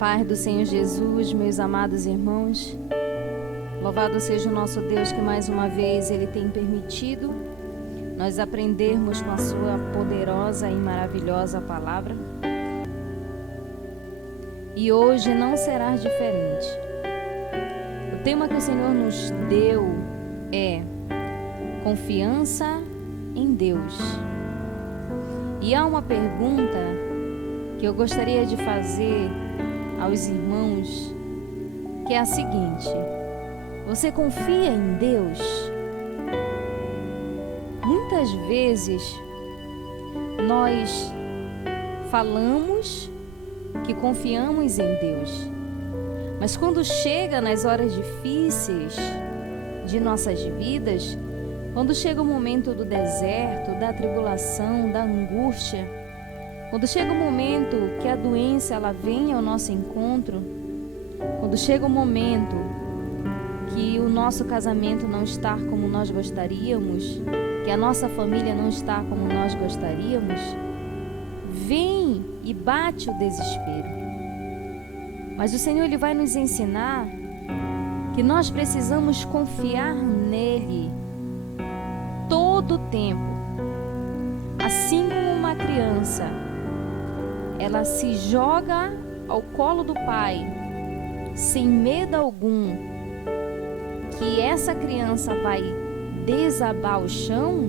paz do Senhor Jesus, meus amados irmãos, louvado seja o nosso Deus que mais uma vez Ele tem permitido nós aprendermos com a sua poderosa e maravilhosa palavra. E hoje não será diferente. O tema que o Senhor nos deu é confiança em Deus. E há uma pergunta que eu gostaria de fazer aos irmãos, que é a seguinte: você confia em Deus? Muitas vezes nós falamos que confiamos em Deus, mas quando chega nas horas difíceis de nossas vidas, quando chega o momento do deserto, da tribulação, da angústia, quando chega o momento que a doença ela vem ao nosso encontro, quando chega o momento que o nosso casamento não está como nós gostaríamos, que a nossa família não está como nós gostaríamos, vem e bate o desespero. Mas o Senhor ele vai nos ensinar que nós precisamos confiar nele todo o tempo. Assim como uma criança, ela se joga ao colo do pai sem medo algum que essa criança vai desabar o chão,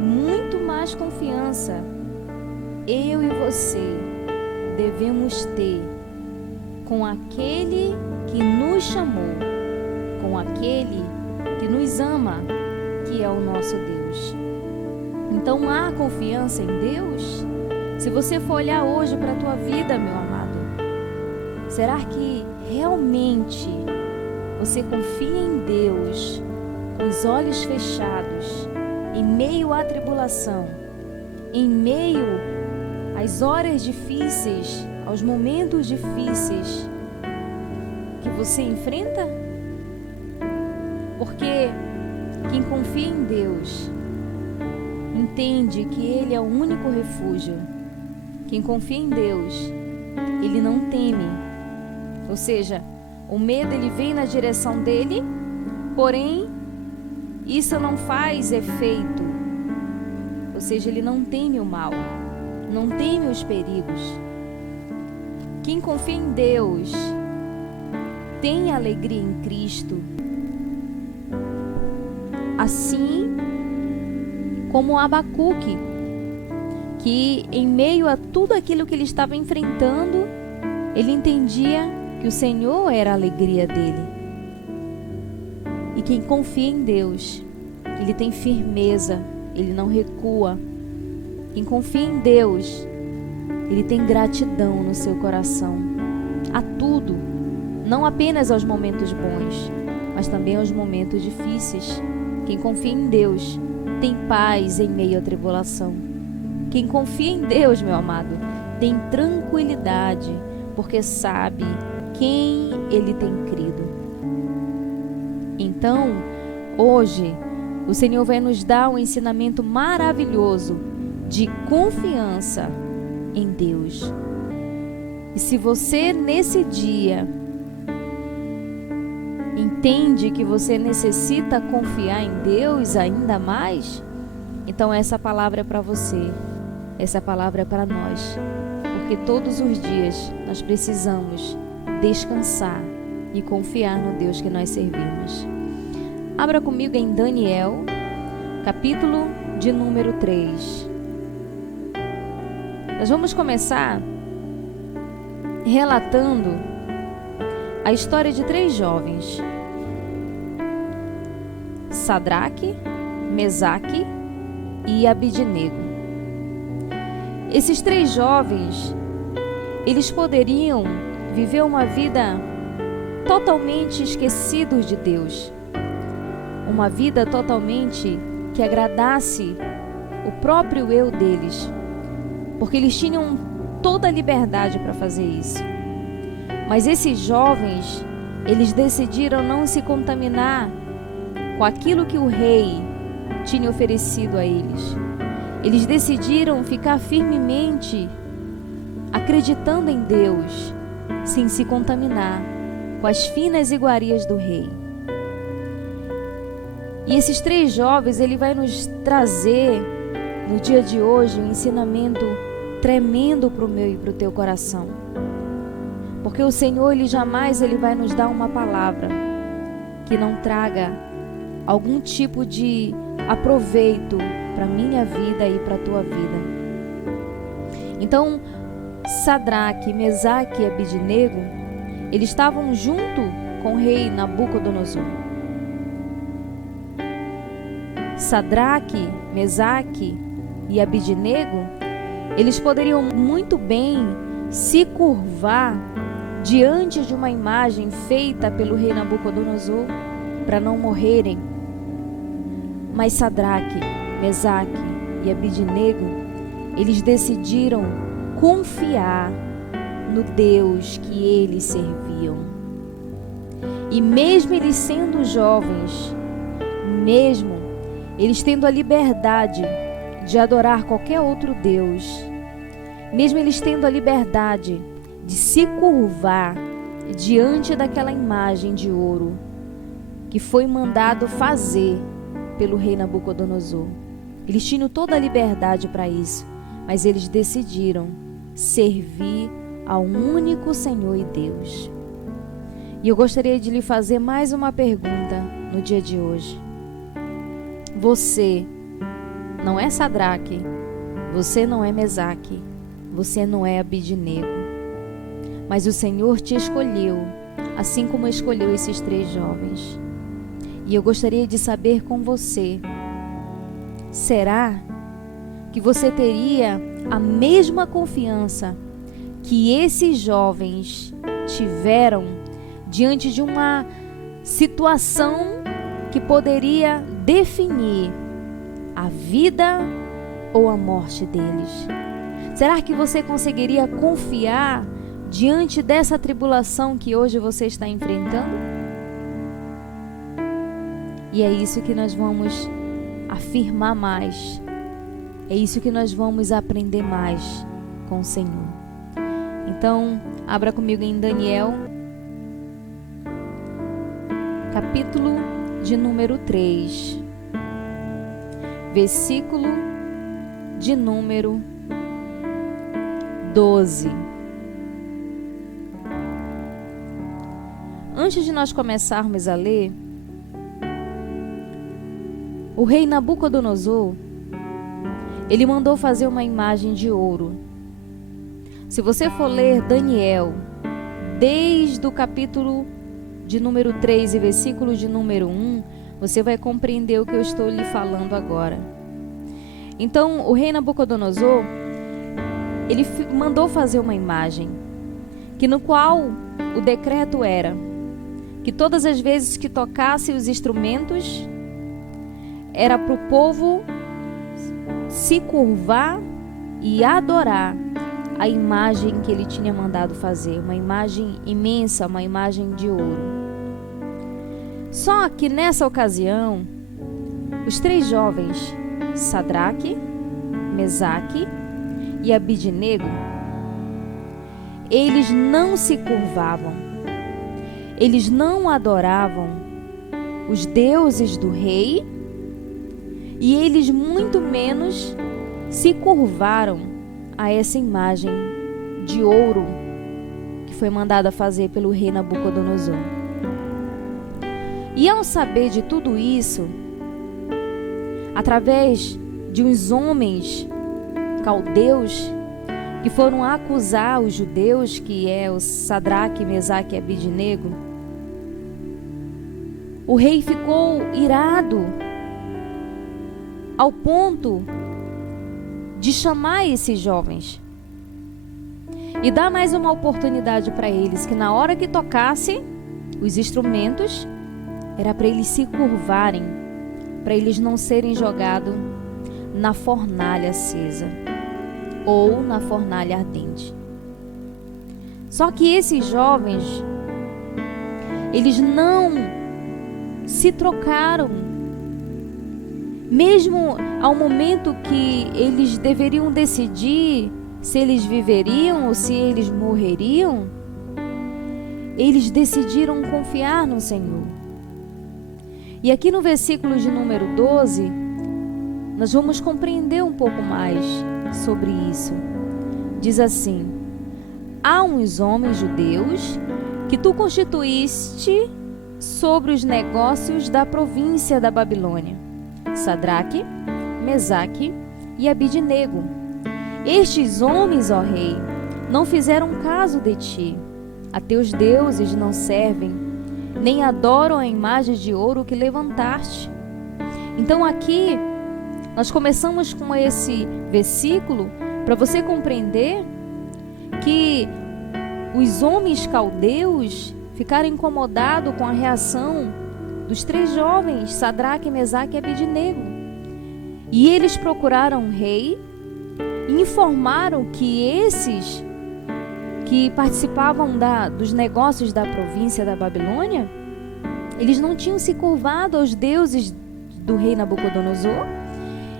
muito mais confiança eu e você devemos ter com aquele que nos chamou, com aquele que nos ama, que é o nosso Deus. Então há confiança em Deus? Se você for olhar hoje para a tua vida, meu amado, será que realmente você confia em Deus com os olhos fechados, em meio à tribulação, em meio às horas difíceis, aos momentos difíceis que você enfrenta? Porque quem confia em Deus entende que Ele é o único refúgio. Quem confia em Deus, ele não teme. Ou seja, o medo ele vem na direção dele, porém, isso não faz efeito. Ou seja, ele não teme o mal, não teme os perigos. Quem confia em Deus tem alegria em Cristo. Assim como Abacuque, que em meio a tudo aquilo que ele estava enfrentando, ele entendia que o Senhor era a alegria dele. E quem confia em Deus, ele tem firmeza, ele não recua. Quem confia em Deus, ele tem gratidão no seu coração a tudo, não apenas aos momentos bons, mas também aos momentos difíceis. Quem confia em Deus tem paz em meio à tribulação. Quem confia em Deus, meu amado, tem tranquilidade, porque sabe quem ele tem crido. Então, hoje, o Senhor vai nos dar um ensinamento maravilhoso de confiança em Deus. E se você nesse dia entende que você necessita confiar em Deus ainda mais, então essa palavra é para você, essa palavra é para nós, porque todos os dias nós precisamos descansar e confiar no Deus que nós servimos. Abra comigo em Daniel, capítulo de número 3. Nós vamos começar relatando a história de 3 jovens: Sadraque, Mesaque e Abidnego. Esses 3 jovens, eles poderiam viver uma vida totalmente esquecidos de Deus, uma vida totalmente que agradasse o próprio eu deles, porque eles tinham toda a liberdade para fazer isso. Mas esses jovens, eles decidiram não se contaminar com aquilo que o rei tinha oferecido a eles. Eles decidiram ficar firmemente acreditando em Deus, sem se contaminar com as finas iguarias do rei. E esses 3 jovens, ele vai nos trazer no dia de hoje um ensinamento tremendo para o meu e para o teu coração. Porque o Senhor, ele jamais vai nos dar uma palavra que não traga algum tipo de aproveito para a minha vida e para a tua vida. Então, Sadraque, Mesaque e Abidnego, eles estavam junto com o rei Nabucodonosor. Sadraque, Mesaque e Abidnego, eles poderiam muito bem se curvar diante de uma imagem feita pelo rei Nabucodonosor para não morrerem. Mas Sadraque, Mesaque e Abidnego, eles decidiram confiar no Deus que eles serviam. E mesmo eles sendo jovens, mesmo eles tendo a liberdade de adorar qualquer outro Deus, mesmo eles tendo a liberdade de se curvar diante daquela imagem de ouro que foi mandado fazer pelo rei Nabucodonosor, eles tinham toda a liberdade para isso, mas eles decidiram servir ao único Senhor e Deus. E eu gostaria de lhe fazer mais uma pergunta no dia de hoje. Você não é Sadraque, você não é Mesaque, você não é Abidnego, mas o Senhor te escolheu, assim como escolheu esses 3 jovens. E eu gostaria de saber com você, será que você teria a mesma confiança que esses jovens tiveram diante de uma situação que poderia definir a vida ou a morte deles? Será que você conseguiria confiar diante dessa tribulação que hoje você está enfrentando? E é isso que nós vamos afirmar mais. É isso que nós vamos aprender mais com o Senhor. Então, abra comigo em Daniel, capítulo de número 3, versículo de número 12. Antes de nós começarmos a ler, o rei Nabucodonosor, ele mandou fazer uma imagem de ouro. Se você for ler Daniel, desde o capítulo de número 3 e versículo de número 1, você vai compreender o que eu estou lhe falando agora. Então, o rei Nabucodonosor, ele mandou fazer uma imagem, que no qual o decreto era que todas as vezes que tocasse os instrumentos, era para o povo se curvar e adorar a imagem que ele tinha mandado fazer, uma imagem imensa, uma imagem de ouro. Só que nessa ocasião, os 3 jovens, Sadraque, Mesaque e Abidnego, eles não se curvavam, eles não adoravam os deuses do rei, e eles muito menos se curvaram a essa imagem de ouro que foi mandada fazer pelo rei Nabucodonosor. E ao saber de tudo isso, através de uns homens caldeus que foram acusar os judeus, que é o Sadraque, Mesaque e Abidnego, o rei ficou irado ao ponto de chamar esses jovens e dar mais uma oportunidade para eles, que na hora que tocasse os instrumentos, era para eles se curvarem, para eles não serem jogados na fornalha acesa ou na fornalha ardente. Só que esses jovens, eles não se trocaram. Mesmo ao momento que eles deveriam decidir se eles viveriam ou se eles morreriam, eles decidiram confiar no Senhor. E aqui no versículo de número 12, nós vamos compreender um pouco mais sobre isso. Diz assim: há uns homens judeus que tu constituíste sobre os negócios da província da Babilônia, Sadraque, Mesaque e Abidnego. Estes homens, ó rei, não fizeram caso de ti. A teus deuses não servem, nem adoram a imagem de ouro que levantaste. Então aqui nós começamos com esse versículo para você compreender que os homens caldeus ficaram incomodados com a reação dos 3 jovens, Sadraque, Mesaque e Abidnego. E eles procuraram o rei e informaram que esses que participavam dos negócios da província da Babilônia, eles não tinham se curvado aos deuses do rei Nabucodonosor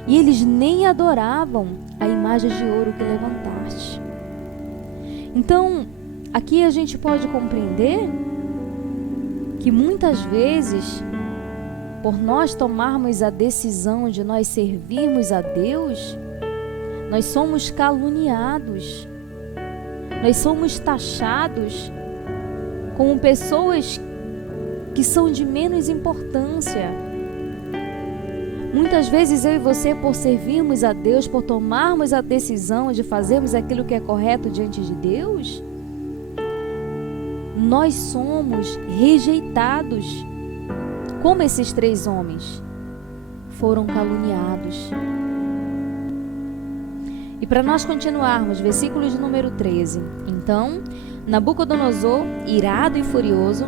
e eles nem adoravam a imagem de ouro que levantaste. Então, aqui a gente pode compreender que muitas vezes, por nós tomarmos a decisão de nós servirmos a Deus, nós somos caluniados, nós somos taxados como pessoas que são de menos importância. Muitas vezes eu e você, por servirmos a Deus, por tomarmos a decisão de fazermos aquilo que é correto diante de Deus, nós somos rejeitados, como esses 3 homens foram caluniados. E para nós continuarmos, versículo de número 13. Então, Nabucodonosor, irado e furioso,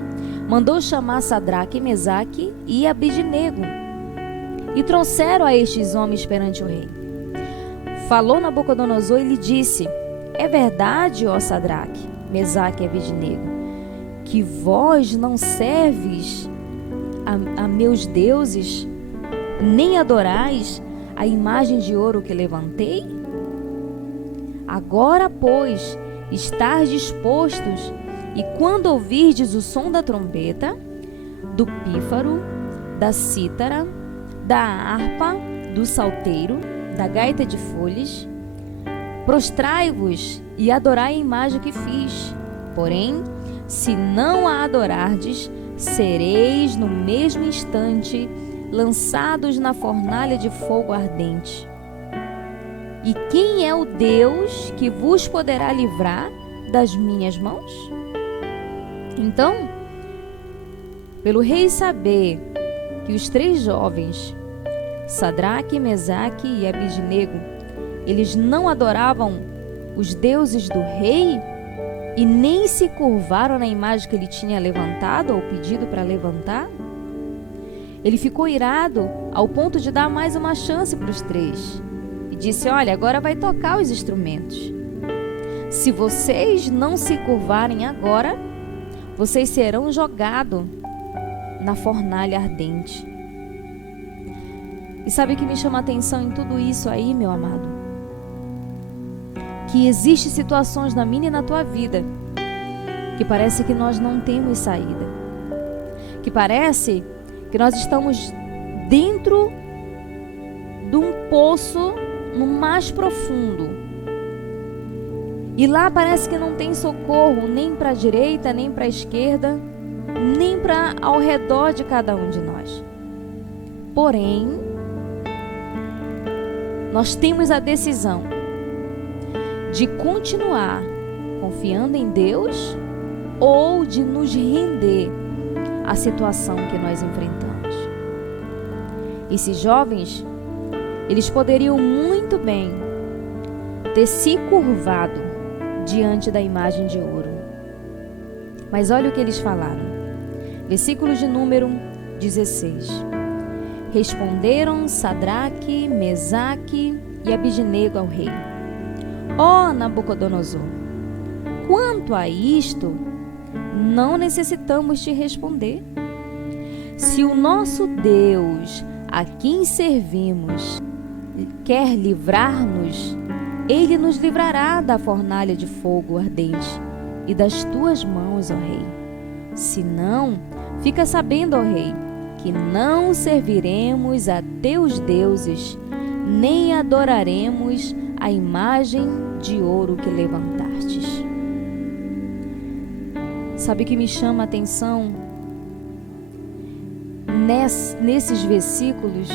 mandou chamar Sadraque, Mesaque e Abidnego, e trouxeram a estes homens perante o rei. Falou Nabucodonosor e lhe disse: é verdade, ó Sadraque, Mesaque e Abidnego, que vós não serves a meus deuses, nem adorais a imagem de ouro que levantei? Agora, pois, estáis dispostos, e quando ouvirdes o som da trombeta, do pífaro, da cítara, da harpa, do salteiro, da gaita de folhas, prostrai-vos e adorai a imagem que fiz. Porém, se não a adorardes, sereis no mesmo instante lançados na fornalha de fogo ardente. E quem é o Deus que vos poderá livrar das minhas mãos? Então, pelo rei saber que os 3 jovens, Sadraque, Mesaque e Abidnego, eles não adoravam os deuses do rei e nem se curvaram na imagem que ele tinha levantado ou pedido para levantar, ele ficou irado ao ponto de dar mais uma chance para os 3 e disse: olha, agora vai tocar os instrumentos. Se vocês não se curvarem agora, vocês serão jogados na fornalha ardente. E sabe o que me chama a atenção em tudo isso aí, meu amado? Que existem situações na minha e na tua vida que parece que nós não temos saída. Que parece que nós estamos dentro de um poço no mais profundo. E lá parece que não tem socorro nem para a direita, nem para a esquerda, nem para ao redor de cada um de nós. Porém, nós temos a decisão de continuar confiando em Deus ou de nos render à situação que nós enfrentamos. Esses jovens, eles poderiam muito bem ter se curvado diante da imagem de ouro. Mas olha o que eles falaram. Versículo de número 16. Responderam Sadraque, Mesaque e Abidnego ao rei: ó Nabucodonosor, quanto a isto, não necessitamos te responder. Se o nosso Deus, a quem servimos, quer livrar-nos, ele nos livrará da fornalha de fogo ardente e das tuas mãos, ó rei. Se não, fica sabendo, ó rei, que não serviremos a teus deuses, nem adoraremos a imagem de ouro que levantastes. Sabe o que me chama a atenção nesses versículos?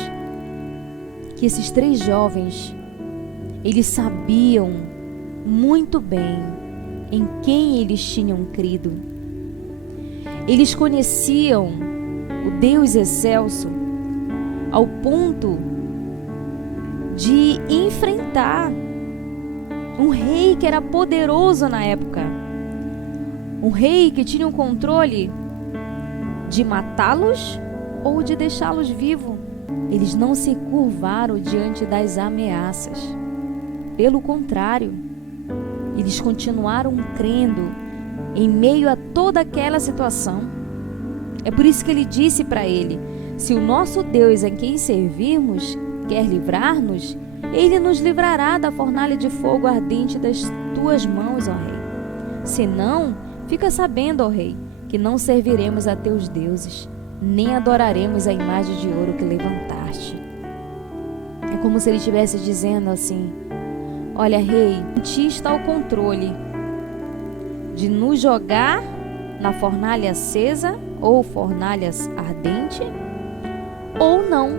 Que esses 3 jovens, eles sabiam muito bem em quem eles tinham crido. Eles conheciam o Deus excelso ao ponto de enfrentar um rei que era poderoso na época, um rei que tinha o controle de matá-los ou de deixá-los vivos. Eles não se curvaram diante das ameaças. Pelo contrário, eles continuaram crendo em meio a toda aquela situação. É por isso que ele disse para ele: se o nosso Deus em quem servirmos quer livrar-nos, ele nos livrará da fornalha de fogo ardente das tuas mãos, ó rei. Se não, fica sabendo, ó rei, que não serviremos a teus deuses, nem adoraremos a imagem de ouro que levantaste. É como se ele estivesse dizendo assim: olha, rei, em ti está o controle de nos jogar na fornalha acesa ou fornalha ardente, ou não.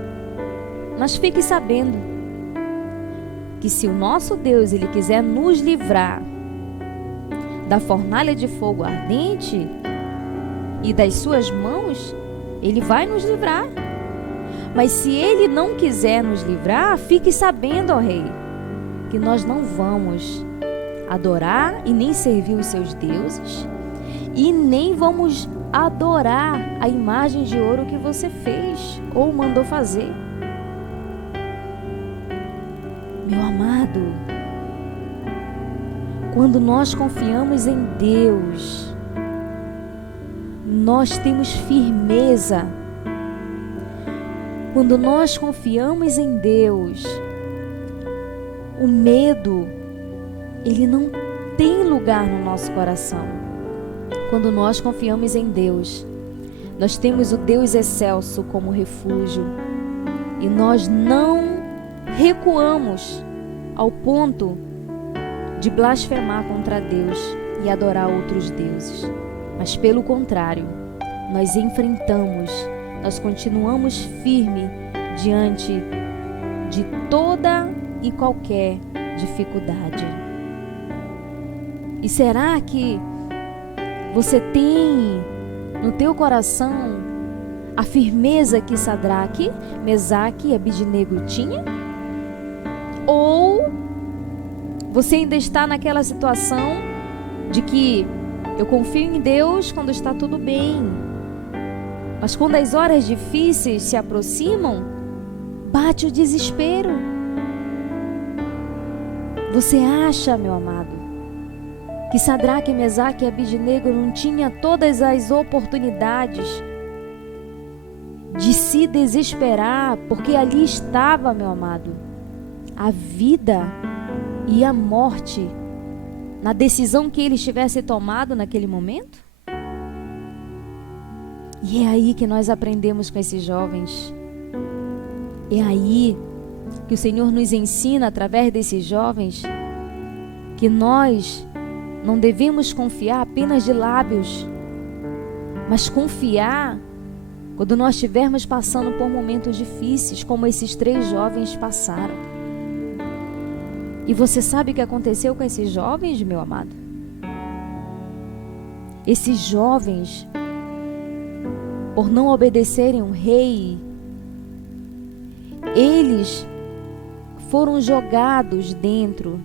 Mas fique sabendo que se o nosso Deus ele quiser nos livrar da fornalha de fogo ardente e das suas mãos, ele vai nos livrar. Mas se ele não quiser nos livrar, fique sabendo, ó rei, que nós não vamos adorar e nem servir os seus deuses, e nem vamos adorar a imagem de ouro que você fez ou mandou fazer. Meu amado, quando nós confiamos em Deus, nós temos firmeza. Quando nós confiamos em Deus, o medo, ele não tem lugar no nosso coração. Quando nós confiamos em Deus, nós temos o Deus excelso como refúgio, e nós não recuamos ao ponto de blasfemar contra Deus e adorar outros deuses. Mas pelo contrário, nós enfrentamos, nós continuamos firmes diante de toda e qualquer dificuldade. E será que você tem no teu coração a firmeza que Sadraque, Mesaque e Abidnego tinha? Ou você ainda está naquela situação de que eu confio em Deus quando está tudo bem, mas quando as horas difíceis se aproximam, bate o desespero? Você acha, meu amado, que Sadraque, Mesaque e Abidnego não tinha todas as oportunidades de se desesperar, porque ali estava, meu amado, a vida e a morte na decisão que eles tivessem tomado naquele momento? E é aí que nós aprendemos com esses jovens. É aí que o Senhor nos ensina através desses jovens que nós não devemos confiar apenas de lábios, mas confiar quando nós estivermos passando por momentos difíceis, como esses 3 jovens passaram. E você sabe o que aconteceu com esses jovens, meu amado? Esses jovens, por não obedecerem um rei, eles foram jogados dentro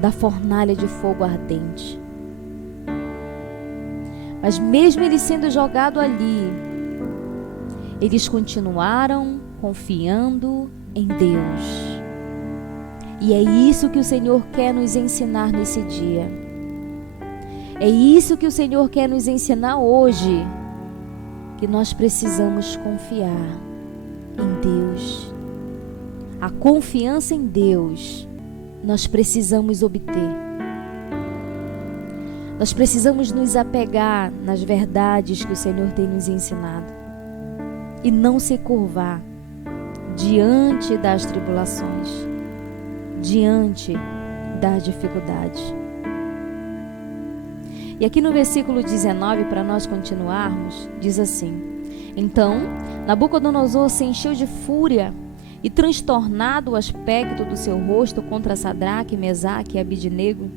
da fornalha de fogo ardente. Mas mesmo eles sendo jogados ali, eles continuaram confiando em Deus. E é isso que o Senhor quer nos ensinar nesse dia. É isso que o Senhor quer nos ensinar hoje, que nós precisamos confiar em Deus. A confiança em Deus nós precisamos obter. Nós precisamos nos apegar nas verdades que o Senhor tem nos ensinado e não se curvar diante das tribulações, diante das dificuldades. E aqui no versículo 19, para nós continuarmos, diz assim: Então Nabucodonosor se encheu de fúria e, transtornado o aspecto do seu rosto contra Sadraque, Mesaque e Abidnego,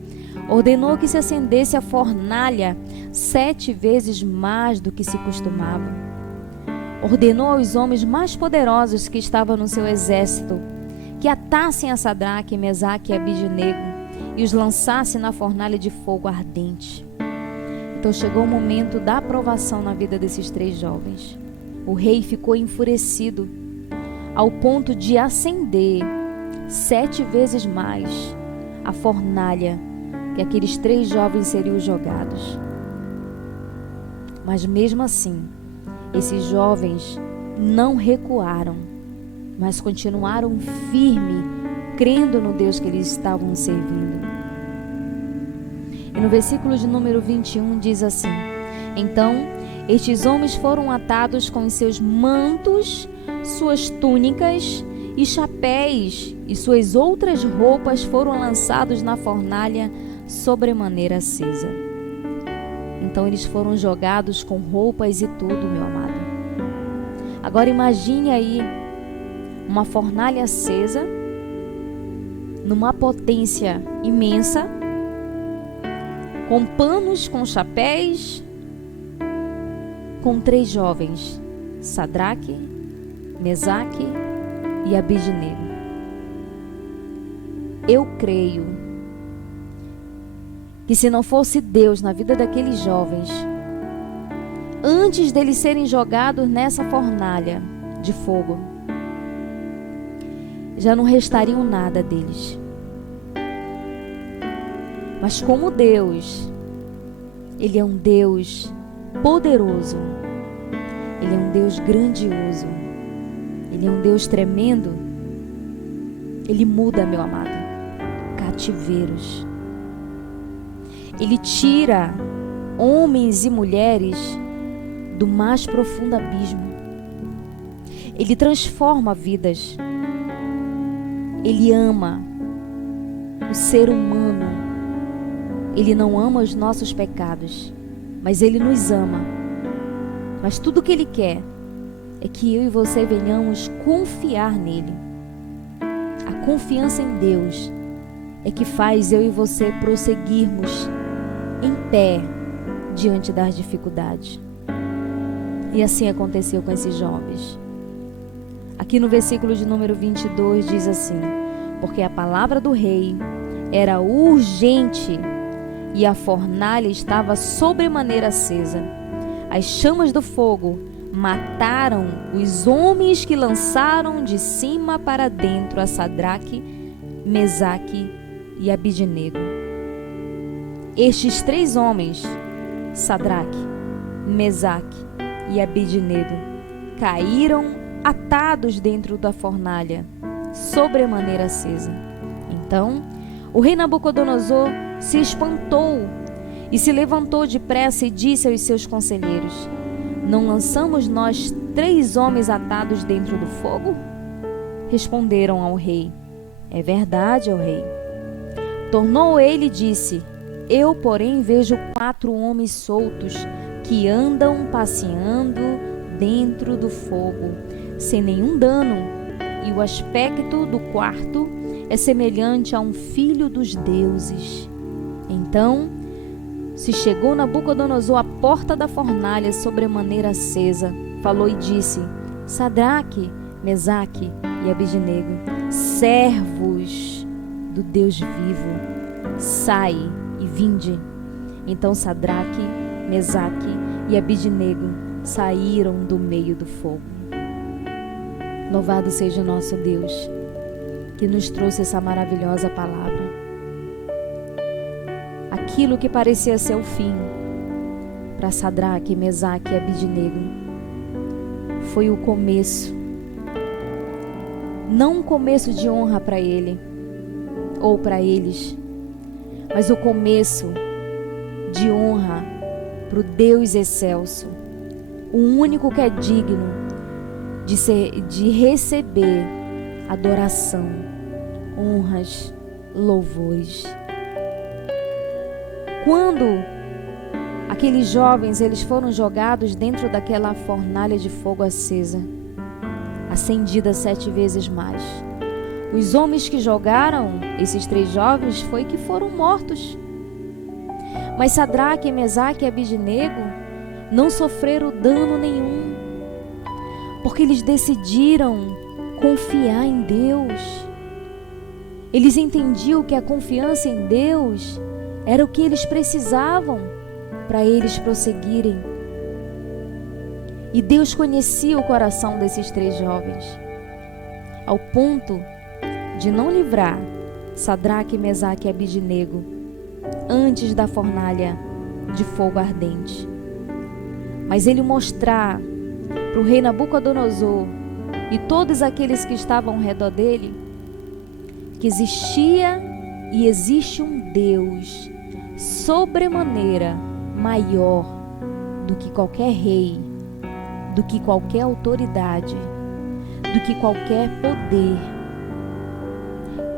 ordenou que se acendesse a fornalha 7 vezes mais do que se costumava. Ordenou aos homens mais poderosos que estavam no seu exército que atassem a Sadraque, Mesaque e Abidnego e os lançassem na fornalha de fogo ardente. Então chegou o momento da aprovação na vida desses 3 jovens. O rei ficou enfurecido ao ponto de acender 7 vezes mais a fornalha que aqueles 3 jovens seriam jogados. Mas mesmo assim, esses jovens não recuaram, mas continuaram firme, crendo no Deus que eles estavam servindo. E no versículo de número 21 diz assim: Então estes homens foram atados com os seus mantos, suas túnicas e chapéus, e suas outras roupas foram lançados na fornalha sobremaneira acesa. Então eles foram jogados com roupas e tudo, meu amado. Agora imagine aí uma fornalha acesa, numa potência imensa, com panos, com chapéus, com 3 jovens, Sadraque, Mesaque e Abidnego. Eu creio que se não fosse Deus na vida daqueles jovens, antes deles serem jogados nessa fornalha de fogo, já não restariam nada deles. Mas como Deus, Ele é um Deus poderoso, Ele é um Deus grandioso, Ele é um Deus tremendo, Ele muda, meu amado, cativeiros. Ele tira homens e mulheres do mais profundo abismo. Ele transforma vidas. Ele ama o ser humano. Ele não ama os nossos pecados, mas Ele nos ama. Mas tudo o que Ele quer é que eu e você venhamos confiar nele. A confiança em Deus é que faz eu e você prosseguirmos em pé diante das dificuldades. E assim aconteceu com esses jovens. Aqui no versículo de número 22 diz assim: Porque a palavra do rei era urgente e a fornalha estava sobremaneira acesa. As chamas do fogo mataram os homens que lançaram de cima para dentro a Sadraque, Mesaque e Abidnego. Estes 3 homens, Sadraque, Mesaque e Abidnego, caíram atados dentro da fornalha, sobremaneira acesa. Então, o rei Nabucodonosor se espantou e se levantou depressa e disse aos seus conselheiros: Não lançamos nós 3 homens atados dentro do fogo? Responderam ao rei: É verdade, ó rei. Tornou ele e disse: Eu, porém, vejo 4 homens soltos que andam passeando dentro do fogo, sem nenhum dano, e o aspecto do quarto é semelhante a um filho dos deuses. Então se chegou Nabucodonosor à porta da fornalha sobremaneira acesa, falou e disse: Sadraque, Mesaque e Abidnego, servos do Deus vivo, sai e vinde. Então Sadraque, Mesaque e Abidnego saíram do meio do fogo. Louvado seja o nosso Deus, que nos trouxe essa maravilhosa palavra. Aquilo que parecia ser o fim para Sadraque, Mesaque e Abidnego foi o começo. Não um começo de honra para ele ou para eles, mas o começo de honra para o Deus excelso, o único que é digno de receber adoração, honras, louvores. Quando aqueles jovens eles foram jogados dentro daquela fornalha de fogo acesa, acendida 7 vezes mais, os homens que jogaram esses 3 jovens foi que foram mortos. Mas Sadraque, Mesaque e Abidnego não sofreram dano nenhum, porque eles decidiram confiar em Deus. Eles entendiam que a confiança em Deus era o que eles precisavam para eles prosseguirem. E Deus conhecia o coração desses 3 jovens, ao ponto de não livrar Sadraque, Mesaque e Abidnego antes da fornalha de fogo ardente, mas ele mostrar para o rei Nabucodonosor e todos aqueles que estavam ao redor dele que existia e existe um Deus sobremaneira maior do que qualquer rei, do que qualquer autoridade, do que qualquer poder,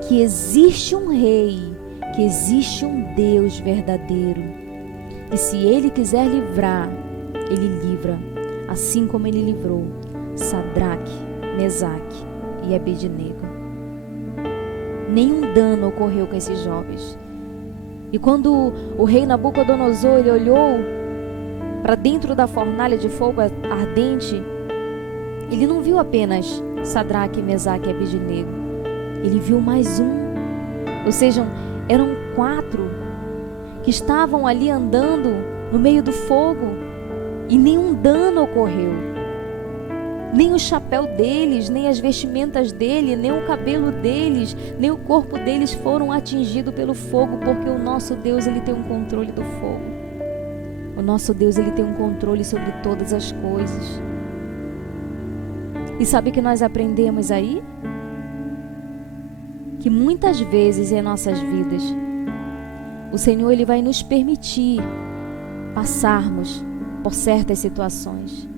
que existe um rei, que existe um Deus verdadeiro, e se ele quiser livrar, ele livra, assim como ele livrou Sadraque, Mesaque e Abidnego. Nenhum dano ocorreu com esses jovens. E quando o rei Nabucodonosor ele olhou para dentro da fornalha de fogo ardente, ele não viu apenas Sadraque, Mesaque e Abidnego, ele viu mais um, ou seja, eram 4 que estavam ali andando no meio do fogo e nenhum dano ocorreu. Nem o chapéu deles, nem as vestimentas dele, nem o cabelo deles, nem o corpo deles foram atingidos pelo fogo, porque o nosso Deus ele tem um controle do fogo. O nosso Deus ele tem um controle sobre todas as coisas. E sabe o que nós aprendemos aí? Que muitas vezes em nossas vidas o Senhor ele vai nos permitir passarmos por certas situações,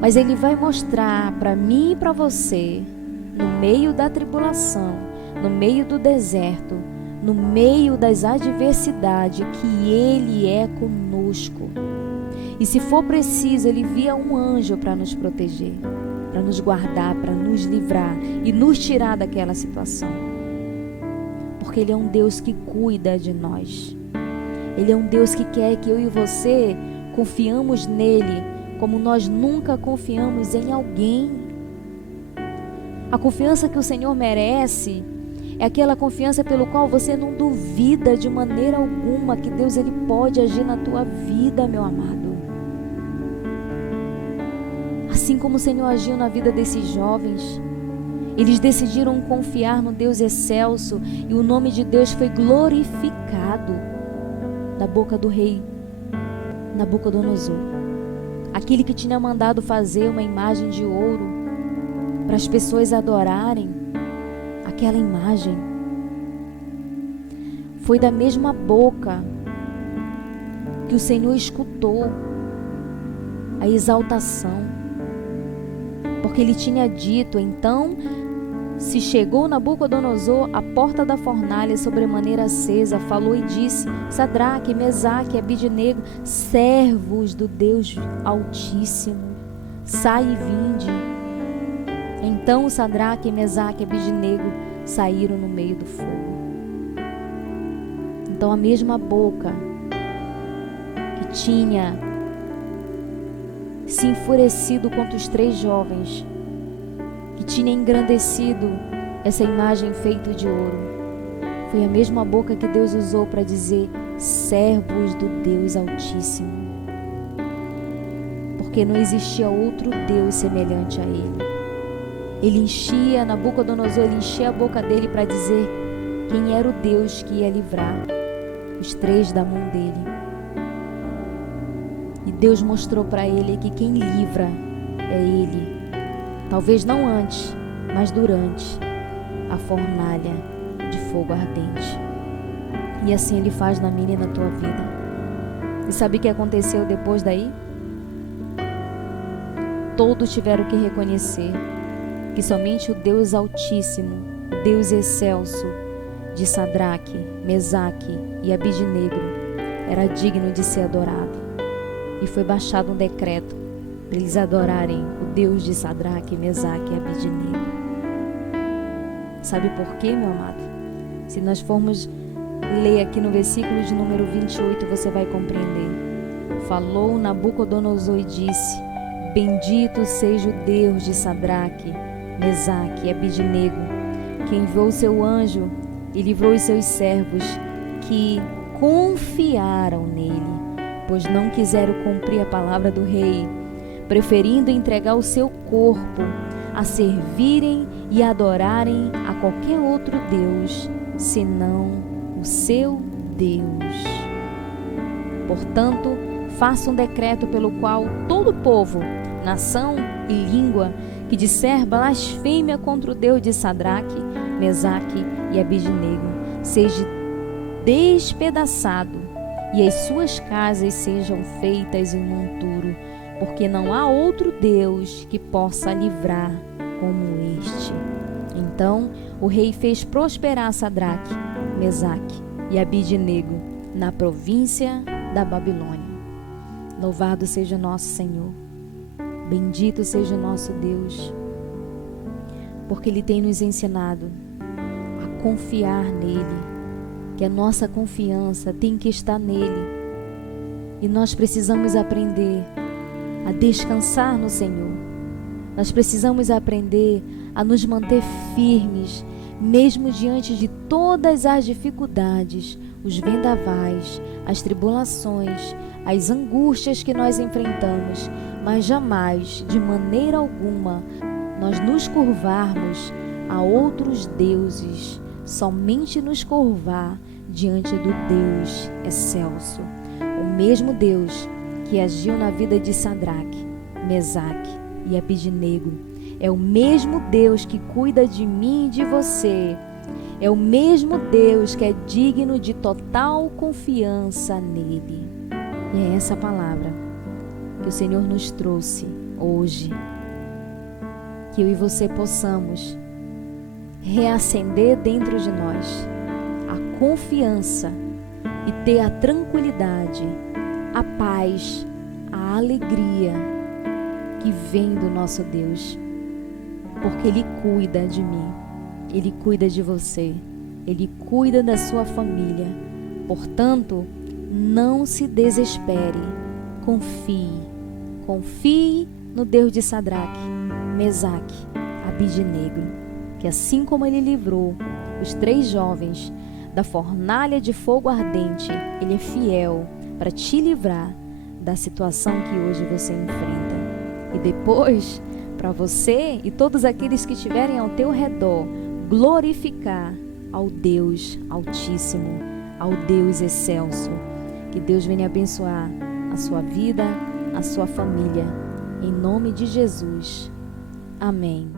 mas ele vai mostrar para mim e para você, no meio da tribulação, no meio do deserto, no meio das adversidades, que ele é conosco. E se for preciso, ele envia um anjo para nos proteger, para nos guardar, para nos livrar e nos tirar daquela situação. Porque ele é um Deus que cuida de nós. Ele é um Deus que quer que eu e você confiamos nele como nós nunca confiamos em alguém. A confiança que o Senhor merece é aquela confiança pelo qual você não duvida de maneira alguma que Deus ele pode agir na tua vida, meu amado. Assim como o Senhor agiu na vida desses jovens, eles decidiram confiar no Deus excelso e o nome de Deus foi glorificado da boca do rei Nabucodonosor. Aquele que tinha mandado fazer uma imagem de ouro para as pessoas adorarem aquela imagem. Foi da mesma boca que o Senhor escutou a exaltação, porque ele tinha dito: então se chegou Nabucodonosor à porta da fornalha sobremaneira acesa, falou e disse: Sadraque, Mesaque e Abidnego, servos do Deus Altíssimo, sai e vinde. Então Sadraque, Mesaque e Abidnego saíram no meio do fogo. Então a mesma boca que tinha se enfurecido contra os 3 jovens, que tinha engrandecido essa imagem feita de ouro, foi a mesma boca que Deus usou para dizer: servos do Deus Altíssimo, porque não existia outro Deus semelhante a ele. Ele enchia, Nabucodonosor, ele enchia a boca dele para dizer quem era o Deus que ia livrar os 3 da mão dele. E Deus mostrou para ele que quem livra é ele. Talvez não antes, mas durante a fornalha de fogo ardente. E assim ele faz na minha e na tua vida. E sabe o que aconteceu depois daí? Todos tiveram que reconhecer que somente o Deus Altíssimo, o Deus excelso de Sadraque, Mesaque e Abidnego era digno de ser adorado. E foi baixado um decreto para eles adorarem o Deus de Sadraque, Mesaque e Abidnego. Sabe por quê, meu amado? Se nós formos ler aqui no versículo de número 28, você vai compreender. Falou Nabucodonosor e disse: Bendito seja o Deus de Sadraque, Mesaque e Abidnego, que enviou seu anjo e livrou os seus servos que confiaram nele, pois não quiseram cumprir a palavra do rei, preferindo entregar o seu corpo a servirem e adorarem a qualquer outro Deus, senão o seu Deus. Portanto, faça um decreto pelo qual todo povo, nação e língua que disser blasfêmia contra o Deus de Sadraque, Mesaque e Abidnego seja despedaçado e as suas casas sejam feitas em monturo, porque não há outro Deus que possa livrar como este. Então o rei fez prosperar Sadraque, Mesaque e Abidnego na província da Babilônia. Louvado seja o nosso Senhor, bendito seja o nosso Deus, porque Ele tem nos ensinado a confiar nele, que a nossa confiança tem que estar nele, e nós precisamos aprender a descansar no Senhor. Nós precisamos aprender a nos manter firmes, mesmo diante de todas as dificuldades, os vendavais, as tribulações, as angústias que nós enfrentamos, mas jamais, de maneira alguma, nós nos curvarmos a outros deuses, somente nos curvar diante do Deus excelso, o mesmo Deus que agiu na vida de Sadraque, Mesaque e Abidnego. É o mesmo Deus que cuida de mim e de você. É o mesmo Deus que é digno de total confiança nele. E é essa palavra que o Senhor nos trouxe hoje. Que eu e você possamos reacender dentro de nós a confiança e ter a tranquilidade, a paz, a alegria que vem do nosso Deus, porque Ele cuida de mim, Ele cuida de você, Ele cuida da sua família. Portanto, não se desespere, confie no Deus de Sadraque, Mesaque, Abidnego, que assim como Ele livrou os 3 jovens da fornalha de fogo ardente, Ele é fiel para te livrar da situação que hoje você enfrenta. E depois, para você e todos aqueles que estiverem ao teu redor, glorificar ao Deus Altíssimo, ao Deus excelso. Que Deus venha abençoar a sua vida, a sua família, em nome de Jesus. Amém.